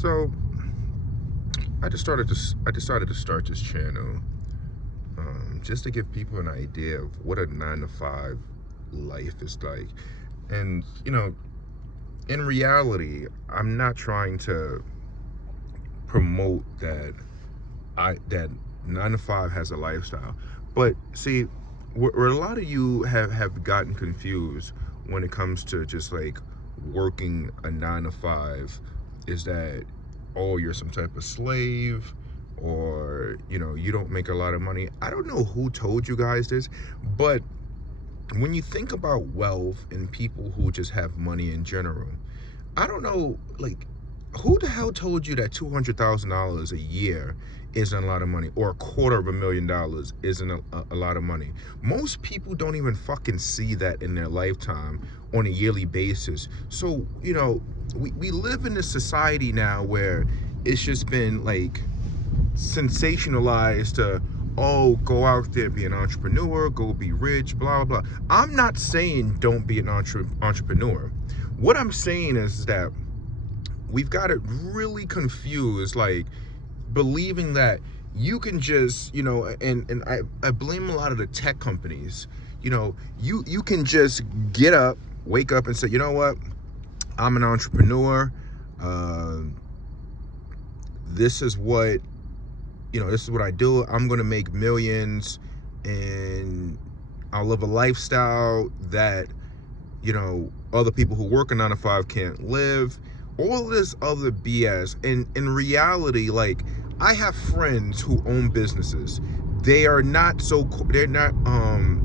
So I decided to start this channel just to give people an idea of what a 9 to 5 life is like. And in reality, I'm not trying to promote that 9 to 5 has a lifestyle. But see, where a lot of you have gotten confused when it comes to just like working a 9 to 5 is that, oh, you're some type of slave, or you don't make a lot of money. I don't know who told you guys this, but when you think about wealth and people who just have money in general, I don't know, like, who the hell told you that $200,000 a year isn't a lot of money, or $250,000 isn't a lot of money? Most people don't even fucking see that in their lifetime on a yearly basis. So we live in a society now where it's just been like sensationalized to, oh, go out there, be an entrepreneur, go be rich, blah blah blah. I'm not saying don't be an entrepreneur. What I'm saying is that we've got it really confused, like believing that you can just, and I blame a lot of the tech companies. You can just get up, wake up and say, you know what, I'm an entrepreneur. uh, this is what this is what I do. I'm gonna make millions, and I'll live a lifestyle that other people who work a 9 to 5 can't live. All this other BS. And in reality, like, I have friends who own businesses. They're not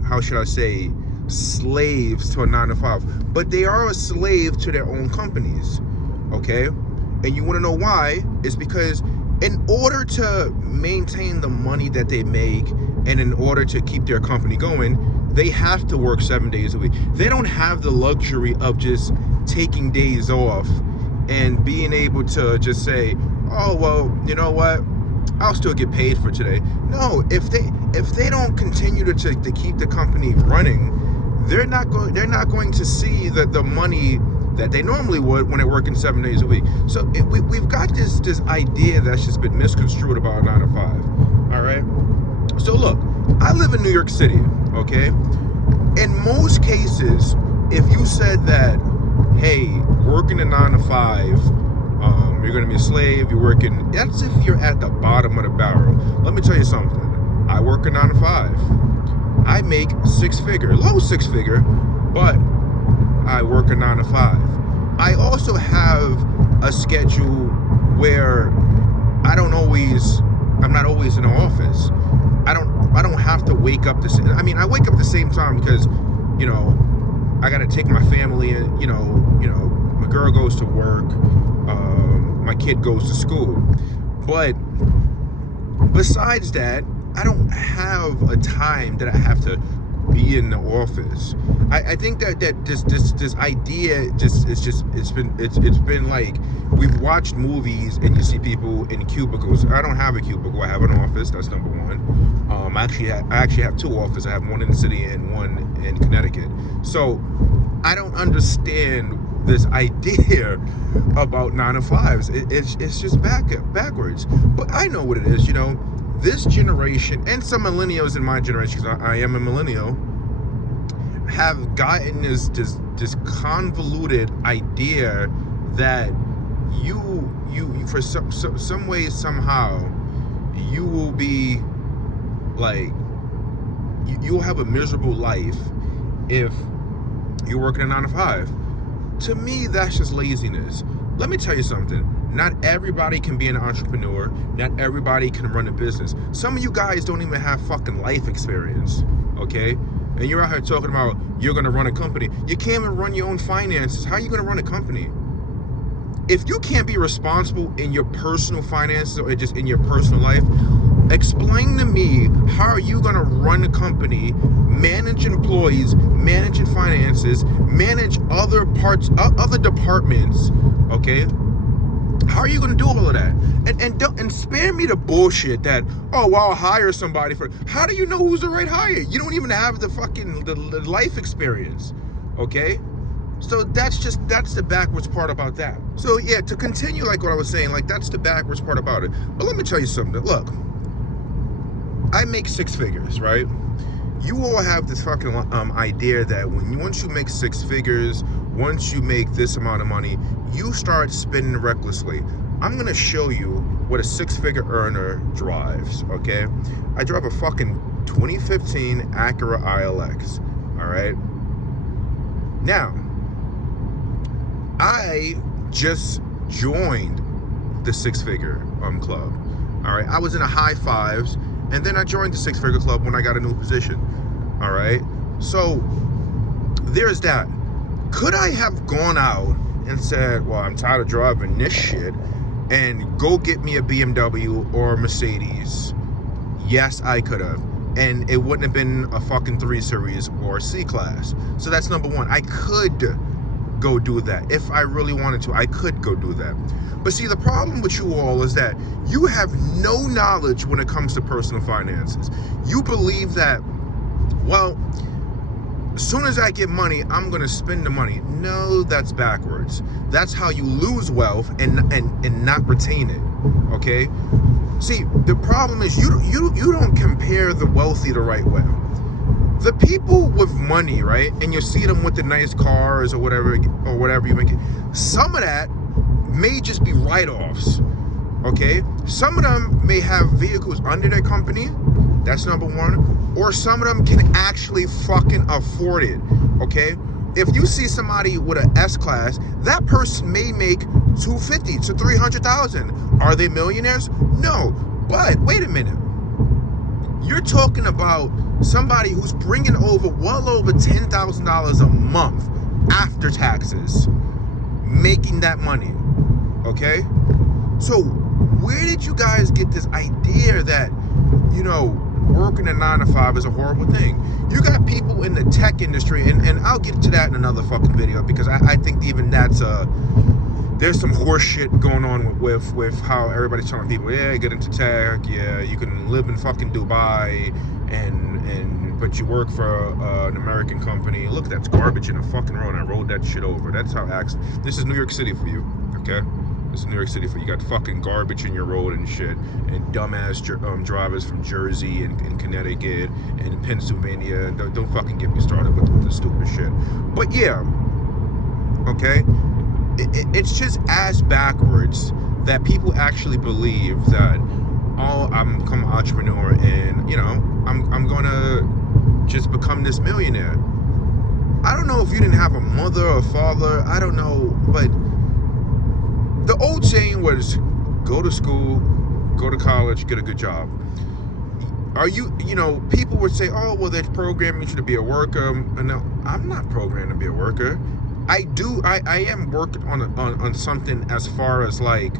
how should I say, slaves to a 9 to 5, but they are a slave to their own companies. Okay? And you want to know why? It's because in order to maintain the money that they make, and in order to keep their company going, they have to work 7 days a week. They don't have the luxury of just taking days off and being able to just say, oh, well, you know what, I'll still get paid for today. No, if they don't continue to keep the company running, they're not going to see the money that they normally would when they're working 7 days a week. So we've got this idea that's just been misconstrued about 9 to 5. All right. So look, I live in New York City. Okay. In most cases, if you said that, hey, working a 9 to 5, you're going to be a slave, you're working, that's if you're at the bottom of the barrel. Let me tell you something. I work a 9 to 5. I make low 6 figure, but I work a 9 to 5. I also have a schedule where I'm not always in the office. I don't have to wake up I wake up at the same time because, I gotta take my family and, my girl goes to work, my kid goes to school. But besides that, I don't have a time that I have to be in the office. I think that this idea it's been like, we've watched movies and you see people in cubicles. I don't have a cubicle. I have an office. That's number one. I actually have 2 offices. I have one in the city and one in Connecticut. So I don't understand this idea about 9 to 5s. It's just backwards. But I know what it is. This generation and some millennials in my generation, because I am a millennial, have gotten this convoluted idea that you for some way, somehow, you will be like, you'll have a miserable life if you're working a 9 to 5. To me, that's just laziness. Let me tell you something. Not everybody can be an entrepreneur. Not everybody can run a business. Some of you guys don't even have fucking life experience, okay? And you're out here talking about you're gonna run a company. You can't even run your own finances. How are you gonna run a company? If you can't be responsible in your personal finances or just in your personal life, explain to me, how are you gonna run a company, manage employees, manage finances, manage other departments, okay? How are you going to do all of that? And spare me the bullshit that, oh, well, I'll hire somebody for. How do you know who's the right hire? You don't even have the fucking the life experience, okay? So that's the backwards part about that. So yeah, to continue like what I was saying, like that's the backwards part about it. But let me tell you something. Look, I make six figures, right? You all have this fucking idea that once you make six figures, once you make this amount of money, you start spending recklessly. I'm gonna show you what a six-figure earner drives. Okay, I drive a fucking 2015 Acura ILX. All right. Now, I just joined the six-figure club. All right, I was in the high fives, and then I joined the six-figure club when I got a new position. All right, so there's that. Could I have gone out and said, well, I'm tired of driving this shit, and go get me a BMW or a Mercedes? Yes, I could have. And it wouldn't have been a fucking 3 Series or C-Class. So that's number one. I could go do that. If I really wanted to, I could go do that. But see, the problem with you all is that you have no knowledge when it comes to personal finances. You believe that, well, as soon as I get money, I'm gonna spend the money. No, that's backwards. That's how you lose wealth and not retain it. Okay? See, the problem is you don't compare the wealthy the right way. The people with money, right, and you see them with the nice cars or whatever you make it, some of that may just be write-offs. Okay? Some of them may have vehicles under their company. That's number one. Or some of them can actually fucking afford it. Okay? If you see somebody with an S-Class, that person may make $250,000 to $300,000. Are they millionaires? No. But wait a minute. You're talking about somebody who's bringing over well over $10,000 a month after taxes, making that money. Okay? So where did you guys get this idea that, you know, working a 9 to 5 is a horrible thing? You got people in the tech industry, and I'll get to that in another fucking video, because I think even that's there's some horse shit going on with how everybody's telling people, yeah, get into tech, yeah, you can live in fucking Dubai, but you work for an American company. Look, that's garbage in a fucking road, and I rolled that shit over. That's how this is New York City for you, okay? This is New York City for you. You got fucking garbage in your road and shit, and dumbass drivers from Jersey and Connecticut and Pennsylvania. Don't fucking get me started with the stupid shit. But yeah, okay? It's just ass backwards that people actually believe that, oh, I'm become an entrepreneur and, you know, I'm gonna just become this millionaire. I don't know if you didn't have a mother or father, I don't know, but the old saying was, go to school, go to college, get a good job. Are you know, people would say, oh, well, they're programming you to be a worker. No, I'm not programmed to be a worker. I am working on something as far as like,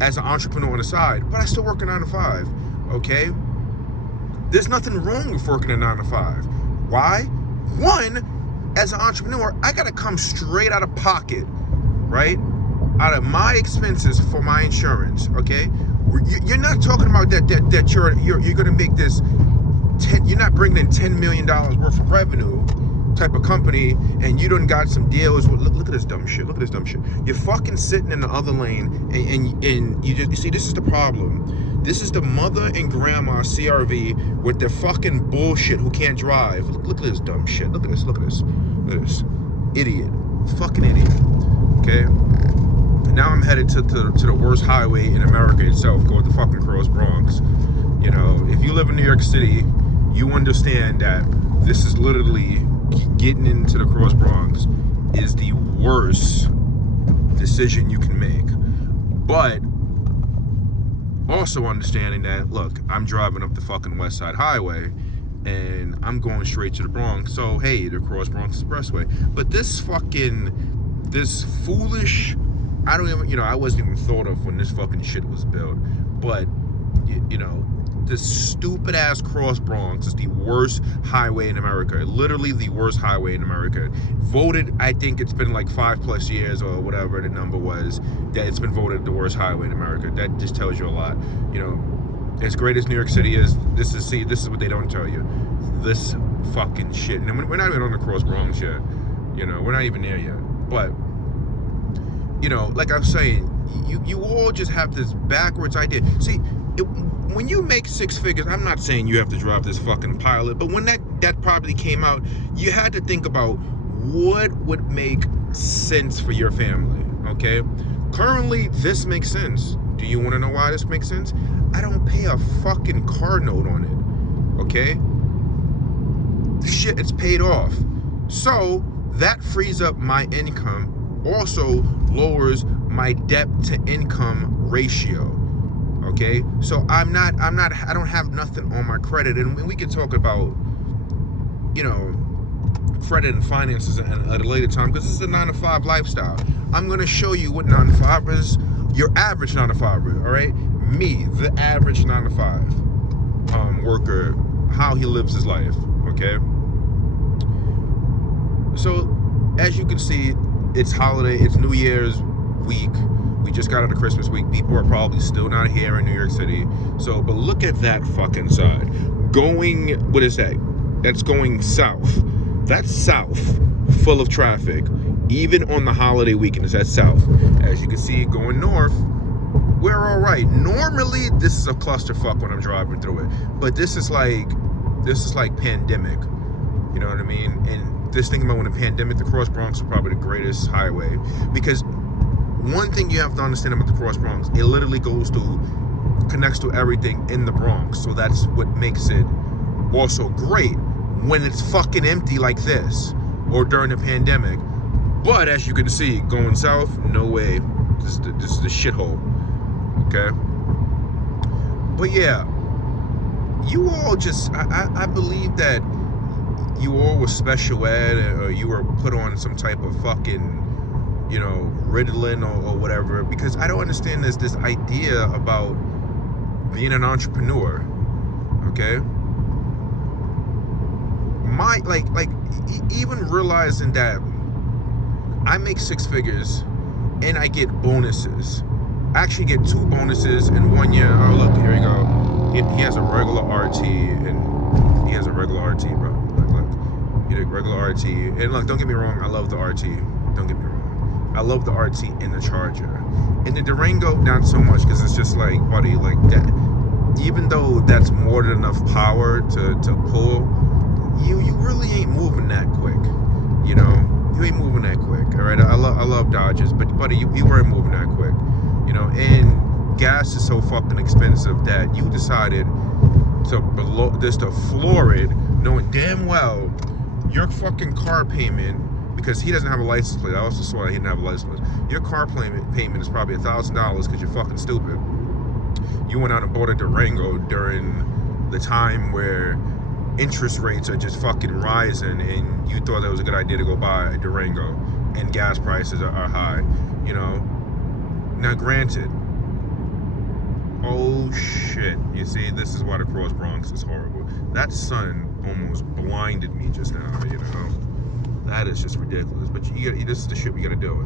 as an entrepreneur on the side, but I still work a 9 to 5, okay? There's nothing wrong with working a 9 to 5. Why? One, as an entrepreneur, I gotta come straight out of pocket, right? Out of my expenses for my insurance, okay? You're not talking about that you're gonna make this you're not bringing in $10 million worth of revenue type of company, and you done got some deals with, look at this dumb shit, look at this dumb shit. You're fucking sitting in the other lane, and you see, this is the problem. This is the mother and grandma CRV with their fucking bullshit who can't drive. Look at this dumb shit. Look at this, look at this, look at this. Idiot. Fucking idiot. Okay? Now I'm headed to the worst highway in America itself, go to the fucking Cross Bronx. You know, if you live in New York City, you understand that this is literally, getting into the Cross Bronx is the worst decision you can make. But also understanding that, look, I'm driving up the fucking West Side Highway and I'm going straight to the Bronx, so hey, the Cross Bronx Expressway. But this foolish, I don't even, you know, I wasn't even thought of when this fucking shit was built, but you know, this stupid ass Cross Bronx is the worst highway in America. Literally the worst highway in America. Voted, I think it's been like 5+ years or whatever the number was, that it's been voted the worst highway in America. That just tells you a lot. You know, as great as New York City is, this is what they don't tell you. This fucking shit. And we're not even on the Cross Bronx yet. You know, we're not even there yet. But, you know, like I'm saying, you all just have this backwards idea. See, when you make six figures, I'm not saying you have to drive this fucking Pilot, but when that probably came out, you had to think about what would make sense for your family, okay? Currently, this makes sense. Do you want to know why this makes sense? I don't pay a fucking car note on it, okay? Shit, it's paid off. So that frees up my income, also lowers my debt to income ratio. Okay, so I don't have nothing on my credit, and we can talk about, you know, credit and finances at a later time, because this is a 9-to-5 lifestyle. I'm gonna show you what 9-to-5 is, your average 9-to-5 is, all right? Me, the average 9-to-5 worker, how he lives his life, okay? So, as you can see, it's holiday, it's New Year's week. We just got out of Christmas week. People are probably still not here in New York City. So, but look at that fucking side. Going, what is that? That's going south. That's south, full of traffic. Even on the holiday weekend, that's south. As you can see, going north, we're all right. Normally, this is a clusterfuck when I'm driving through it. But this is like pandemic. You know what I mean? And just thinking about when the pandemic, the Cross Bronx was probably the greatest highway, because one thing you have to understand about the Cross Bronx, it literally connects to everything in the Bronx. So that's what makes it also great when it's fucking empty like this, or during the pandemic. But as you can see, going south, no way. This is the shithole. Okay? But yeah, you all just, I believe that you all were special ed, or you were put on some type of fucking, you know, Ritalin or whatever, because I don't understand this idea about being an entrepreneur, okay? Even realizing that I make six figures and I get bonuses. I actually get 2 bonuses in 1 year. Oh, look, here we go. He has a regular RT, and he has a regular RT, bro. Look, he did regular RT. And look, don't get me wrong, I love the RT. Don't get me wrong. I love the RT and the Charger. And the Durango, not so much, because it's just like, buddy, like that. Even though that's more than enough power to pull, you really ain't moving that quick. You know, you ain't moving that quick. All right, I love Dodges, but buddy, you weren't moving that quick. You know, and gas is so fucking expensive that you decided to floor it, knowing damn well your fucking car payment, because he doesn't have a license plate. I also saw that he didn't have a license plate. Your car payment is probably $1,000 because you're fucking stupid. You went out and bought a Durango during the time where interest rates are just fucking rising, and you thought that was a good idea to go buy a Durango, and gas prices are high, you know. Now granted, oh shit, you see, this is why the Cross Bronx is horrible. That sun almost blinded me just now, you know. That is just ridiculous, but this is the shit we gotta do.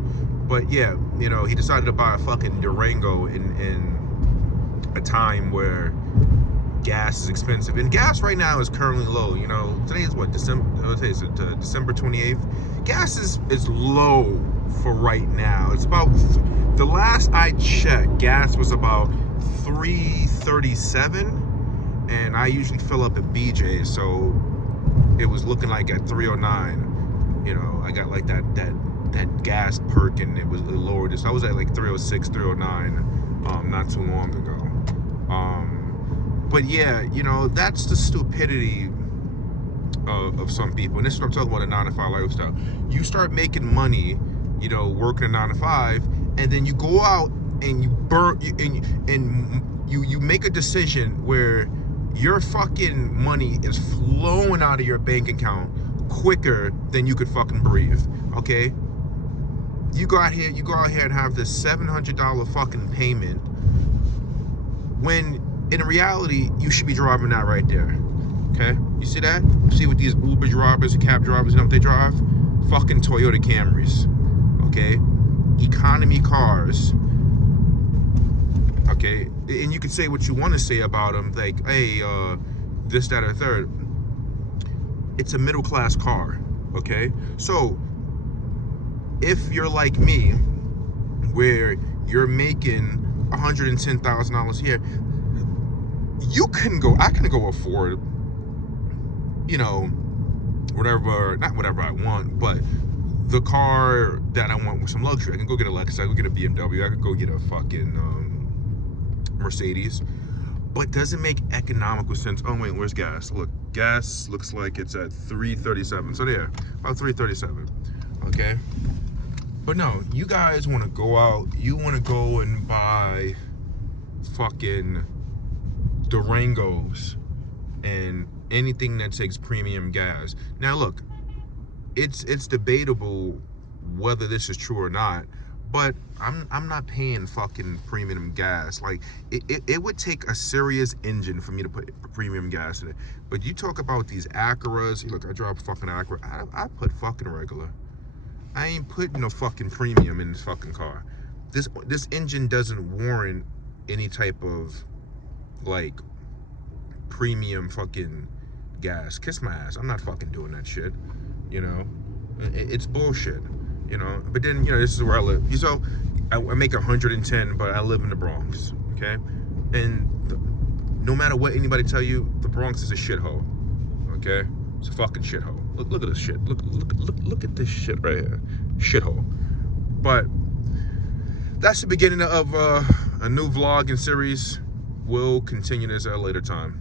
But yeah, you know, he decided to buy a fucking Durango in a time where gas is expensive, and gas right now is currently low. You know, today is what, December 28th. Gas is low for right now. It's about, the last I checked, gas was about $3.37, and I usually fill up at BJ, so it was looking like at $3.09. You know, I got like that gas perk, and it lowered it. So I was at like $3.06, $3.09 not too long ago. But yeah, you know, that's the stupidity of some people. And this is what I'm talking about, a 9-to-5 lifestyle. You start making money, you know, working a 9-to-5, and then you go out and you make a decision where your fucking money is flowing out of your bank account quicker than you could fucking breathe, okay? You go out here and have this $700 fucking payment, when in reality, you should be driving that right there, okay? You see that? You see what these Uber drivers and cab drivers, you know what they drive? Fucking Toyota Camrys, okay? Economy cars, okay? And you can say what you want to say about them, like, hey, this, that, or third. It's a middle-class car, okay? So, if you're like me, where you're making $110,000 a year, I can go afford, you know, not whatever I want, but the car that I want with some luxury. I can go get a Lexus, I can go get a BMW, I could go get a fucking Mercedes. But does it make economical sense? Oh wait, where's gas? Look, gas looks like it's at 337. So there, about 337. Okay. But no, you guys want to go out, you want to go and buy fucking Durangos and anything that takes premium gas. Now look, it's debatable whether this is true or not, but I'm not paying fucking premium gas. Like it would take a serious engine for me to put premium gas in it. But you talk about these Acuras. Look, I drive a fucking Acura. I put fucking regular. I ain't putting no fucking premium in this fucking car. This engine doesn't warrant any type of like premium fucking gas. Kiss my ass. I'm not fucking doing that shit. You know, it's bullshit. You know, but then, you know, this is where I live. So I make 110, but I live in the Bronx. Okay, and no matter what anybody tell you, the Bronx is a shithole. Okay, it's a fucking shithole. Look at this shit. Look at this shit right here. Shithole. But that's the beginning of a new vlog and series. We'll continue this at a later time.